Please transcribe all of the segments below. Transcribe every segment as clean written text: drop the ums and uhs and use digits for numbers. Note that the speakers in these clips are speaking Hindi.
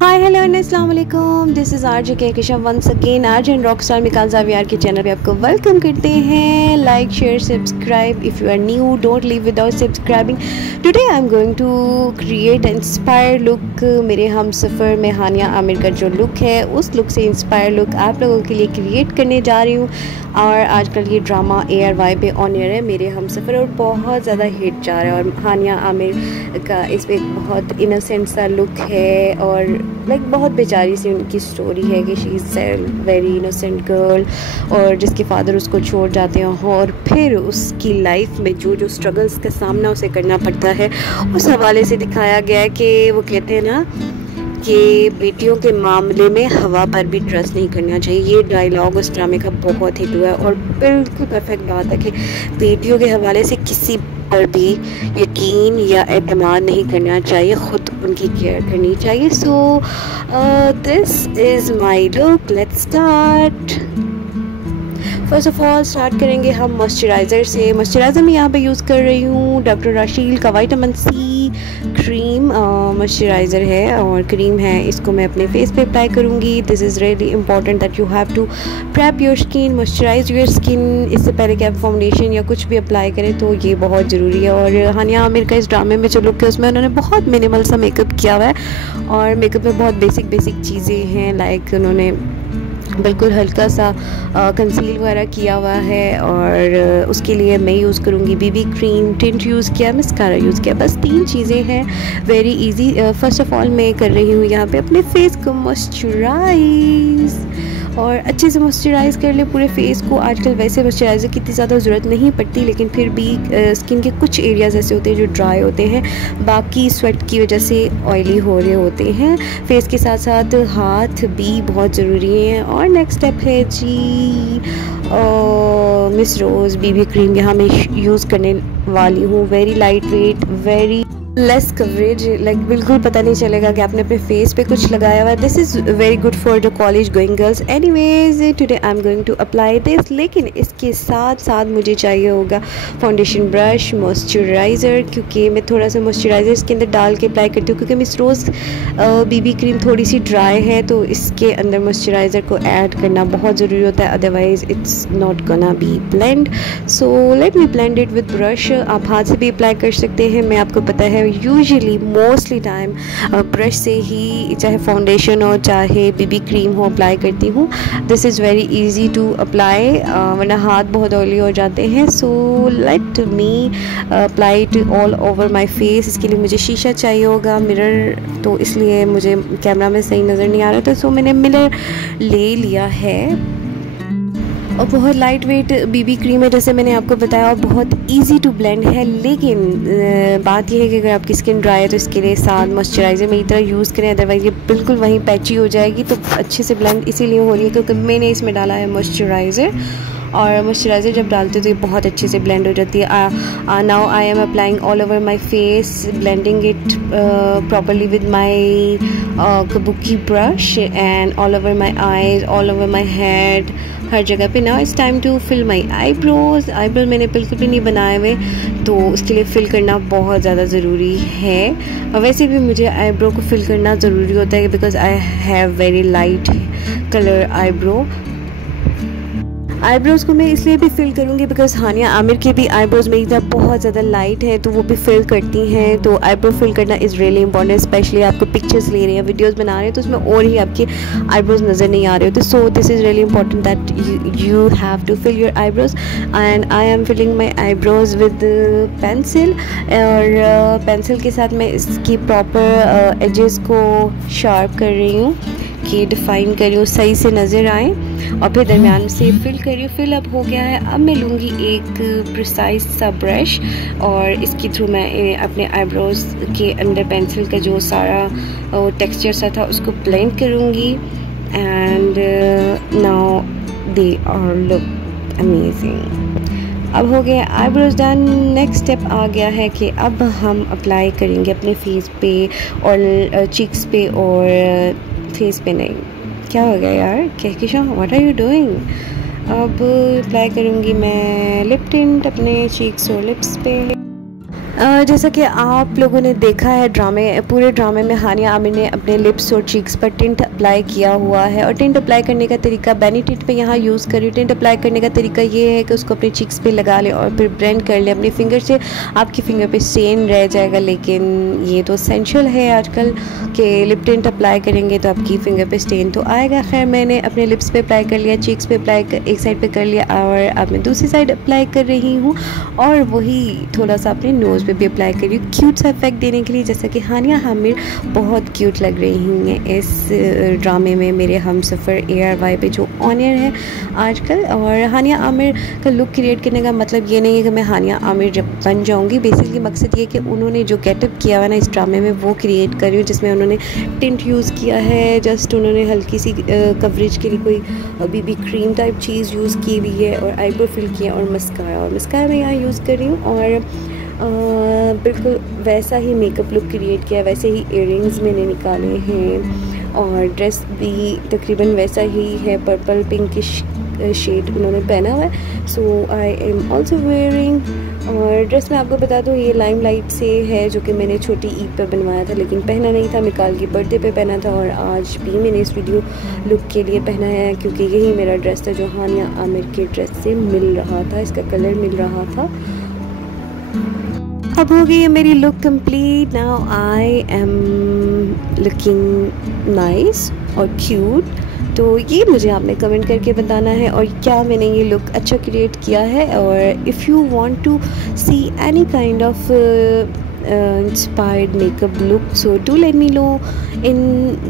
हाय हेलो एंड अस्सलाम वालेकुम, this is RJ Kahkasha once again. RJ and rockstar Mikaal Zaviyar के चैनल पे आपको वेलकम करते हैं। Like share subscribe if you are new, don't leave without subscribing. Today I am going to create inspire look. Mere हम सफ़र में हानिया आमिर का जो लुक है, उस लुक से इंस्पायर लुक आप लोगों के लिए क्रिएट करने जा रही हूँ। और आजकल ये ड्रामा ARY पे ऑन एयर है, मेरे हम सफ़र, और बहुत ज़्यादा हिट जा रहा है। और हानिया आमिर का इसमें एक बहुत इनोसेंट सा लुक है और बहुत बेचारी सी उनकी स्टोरी है कि she is very innocent girl, और जिसके फादर उसको छोड़ जाते हैं और फिर उसकी लाइफ में जो जो स्ट्रगल्स का सामना उसे करना पड़ता है, उस हवाले से दिखाया गया है कि वो कहते हैं ना कि बेटियों के मामले में हवा पर भी ट्रस्ट नहीं करना चाहिए। ये डायलॉग उस ड्रामे का बहुत हिट हुआ है और बिल्कुल परफेक्ट बात है कि बेटियों के हवाले से किसी पर भी यकीन या एतमाद नहीं करना चाहिए, ख़ुद उनकी केयर करनी चाहिए। सो this is my look, let's start. First of all start करेंगे हम मॉइस्चराइज़र से। मॉइस्चराइज़र मैं यहाँ पे यूज़ कर रही हूँ डॉक्टर राशील का विटामिन C क्रीम मॉइस्चराइज़र है और क्रीम है। इसको मैं अपने फेस पे अप्लाई करूँगी। This is really important that you have to prep your skin, moisturise your skin. इससे पहले कि आप फाउंडेशन या कुछ भी अप्लाई करें तो ये बहुत ज़रूरी है। और हानिया आमिर का इस ड्रामे में जो लुक है उसमें उन्होंने बहुत मिनिमल सा मेकअप किया हुआ है और मेकअप में बहुत बेसिक चीज़ें हैं, लाइक उन्होंने बिल्कुल हल्का सा कंसील वगैरह किया हुआ है। और उसके लिए मैं यूज़ करूँगी BB क्रीम, टिंट यूज़ किया, मस्कारा यूज़ किया। बस 3 चीज़ें हैं, very easy. First of all मैं कर रही हूँ यहाँ पे अपने फेस को मॉइस्चराइज़, और अच्छे से मॉइस्चराइज़ कर ले पूरे फेस को। आजकल वैसे मॉइस्चराइज़र की इतनी ज़्यादा ज़रूरत नहीं पड़ती, लेकिन फिर भी स्किन के कुछ एरियाज़ ऐसे होते हैं जो ड्राई होते हैं, बाकी स्वेट की वजह से ऑयली हो रहे होते हैं। फेस के साथ साथ हाथ भी बहुत ज़रूरी हैं। और नेक्स्ट स्टेप है जी मिस रोज़ BB क्रीम यहाँ मैं यूज़ करने वाली हूँ। Very light weight, very less coverage, like बिल्कुल पता नहीं चलेगा कि आपने अपने फेस पे कुछ लगाया हुआ है। This is very good for the college going girls. Anyways today I am going to apply this, लेकिन इसके साथ साथ मुझे चाहिए होगा फाउंडेशन ब्रश, मॉइस्चराइज़र, क्योंकि मैं थोड़ा सा मॉइस्चराइज़र इसके अंदर डाल के अप्लाई करती हूँ, क्योंकि मिस रोज़ BB क्रीम थोड़ी सी ड्राई है तो इसके अंदर मॉइस्चराइज़र को ऐड करना बहुत ज़रूरी होता है, otherwise it's not gonna be blend. So let me blend it with brush. आप हाथ से भी अप्लाई कर सकते हैं, मैं आपको पता है यूजुअली मोस्टली टाइम ब्रश से ही चाहे फाउंडेशन हो चाहे BB क्रीम हो अप्लाई करती हूँ। This is very easy to apply, वरना हाथ बहुत ऑयली हो जाते हैं। So let me apply it all over my face. इसके लिए मुझे शीशा चाहिए होगा, मिरर, तो इसलिए मुझे कैमरा में सही नज़र नहीं आ रहा था, सो मैंने मिरर ले लिया है। और बहुत लाइट वेट BB क्रीम है जैसे मैंने आपको बताया, और बहुत इजी टू ब्लेंड है। लेकिन बात यह है कि अगर आपकी स्किन ड्राई है तो इसके लिए साथ मॉइस्चराइज़र मेरी तरह यूज़ करें, अदरवाइज़ ये बिल्कुल वहीं पैची हो जाएगी। तो अच्छे से ब्लेंड इसीलिए हो रही है क्योंकि मैंने इसमें डाला है मॉइस्चराइज़र, और मॉइस्चराइज़र जब डालते हो तो ये बहुत अच्छे से ब्लेंड हो जाती है। Now I am applying all over my face, blending it properly with my kabuki brush and all over my eyes, all over my head, हर जगह पे। Now it's time to fill my eyebrows. Eyebrows मैंने बिल्कुल भी नहीं बनाए हुए, तो उसके लिए फ़िल करना बहुत ज़्यादा ज़रूरी है। और वैसे भी मुझे आईब्रो को फिल करना ज़रूरी होता है because I have very light colour eyebrow. Eyebrows को मैं इसलिए भी फिल करूँगी बिकॉज हानिया आमिर की भी आईब्रोज़ मेरी तरह बहुत ज़्यादा लाइट है, तो वो भी फिल करती हैं। तो आईब्रो फिल करना इज़ रियली इंपॉर्टेंट, स्पेशली आपको पिक्चर्स ले रहे हैं, वीडियोस बना रहे हैं, तो उसमें और ही आपके आईब्रोज़ नज़र नहीं आ रहे होते। So this is really important that you have to fill your eyebrows. And I am filling my eyebrows with pencil, और पेंसिल के साथ मैं इसकी प्रॉपर एजेस को शार्प कर रही हूँ कि डिफ़ाइन कर रही हूँ, सही से नज़र आए, और फिर दरमियान से फिल कर रही हूँ। फिल अब हो गया है। अब मैं लूँगी एक प्रिसाइज सा ब्रश और इसके थ्रू मैं अपने आईब्रोज़ के अंदर पेंसिल का जो सारा टेक्सचर सा था उसको ब्लेंड करूँगी। And now they are look amazing. अब हो गया आईब्रोज डन। नेक्स्ट स्टेप आ गया है कि अब हम अप्लाई करेंगे अपने फेस पे और चीक्स पे, और फेस पे नहीं, क्या हो गया यार Kahkasha, what are you doing. अब अप्लाई करूँगी मैं लिप टिंट अपने चीक्स और लिप्स पे। जैसा कि आप लोगों ने देखा है पूरे ड्रामे में हानिया आमिर ने अपने लिप्स और चीक्स पर टिंट अप्लाई किया हुआ है। और टिंट अप्लाई करने का तरीका बेनी टिंट पे यहाँ यूज़ करी। टिंट अप्लाई करने का तरीका ये है कि उसको अपने चीक्स पे लगा ले और फिर ब्लेंड कर ले अपनी फिंगर से। आपकी फिंगर पे स्टेन रह जाएगा, लेकिन ये तो एसेंशियल है आजकल कि लिप टिंट अप्लाई करेंगे तो आपकी फिंगर पे स्टेन तो आएगा। खैर मैंने अपने लिप्स पे अप्लाई कर लिया, चीक्स पे एक साइड पे कर लिया और अब मैं दूसरी साइड अप्लाई कर रही हूँ। और वही थोड़ा सा अपने नोज़ पे भी अप्लाई कर रही हूँ क्यूट सा इफेक्ट देने के लिए। जैसा कि हानिया आमिर बहुत क्यूट लग रही हैं इस ड्रामे में, मेरे हमसफ़र ARY पे जो ऑनर है आजकल। और हानिया आमिर का लुक क्रिएट करने का मतलब ये नहीं है कि मैं हानिया आमिर जब बन जाऊँगी। बेसिकली मकसद ये कि उन्होंने जो गेटअप किया हुआ ना इस ड्रामे में वो क्रिएट कर रही हूँ, जिसमें उन्होंने टिंट यूज़ किया है। जस्ट उन्होंने हल्की सी कवरेज के लिए कोई BB क्रीम टाइप चीज़ यूज़ की हुई है और आईब्रो फिल किया और मस्कारा मैं यहाँ यूज़ कर रही हूँ। और बिल्कुल वैसा ही मेकअप लुक क्रिएट किया, वैसे ही इयररिंग्स मैंने निकाले हैं और ड्रेस भी तकरीबन वैसा ही है, पर्पल पिंकिश शेड उन्होंने पहना हुआ है। सो आई एम ऑल्सो वेयरिंग। और ड्रेस मैं आपको बता दूँ ये लाइमलाइट से है, जो कि मैंने छोटी ईद पर बनवाया था लेकिन पहना नहीं था, मिकाल की बर्थडे पे पहना था। और आज भी मैंने इस वीडियो लुक के लिए पहना है क्योंकि यही मेरा ड्रेस था जो हानिया आमिर के ड्रेस से मिल रहा था, इसका कलर मिल रहा था। अब हो गई है मेरी look complete. Now I am looking nice और क्यूट। तो ये मुझे आपने कमेंट करके बताना है और क्या मैंने ये लुक अच्छा क्रिएट किया है। और if you want to see any kind of inspired makeup look so do let me know in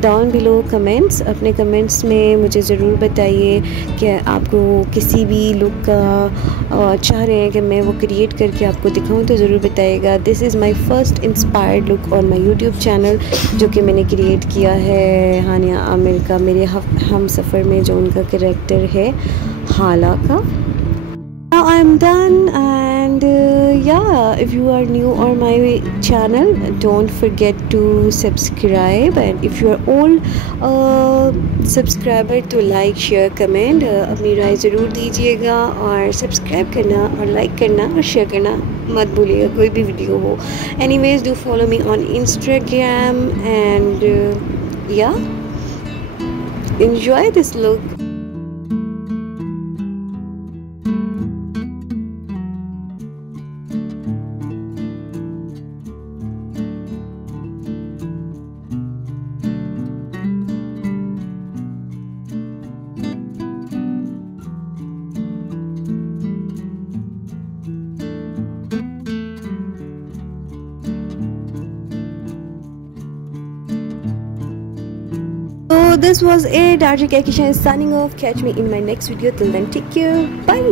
down below comments. अपने कमेंट्स में मुझे ज़रूर बताइए कि आपको किसी भी लुक का चाह रहे हैं कि मैं वो क्रिएट करके आपको दिखाऊं तो ज़रूर बताइएगा। This is my first inspired look on my YouTube channel जो कि मैंने क्रिएट किया है हानिया आमिर का, मेरे हमसफ़र में जो उनका कैरेक्टर है हाला का। Now I'm done and yeah, if you are new on my channel don't forget to subscribe, and if you are old subscriber तो like share comment अपनी राय ज़रूर दीजिएगा और सब्सक्राइब करना और लाइक करना और शेयर करना मत भूलिएगा कोई भी वीडियो हो। Anyways do follow me on Instagram and yeah, enjoy this look. So this was it. RJ Kishan is signing off. Catch me in my next video. Till then, take care. Bye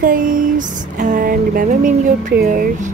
guys. And remember me in your prayers.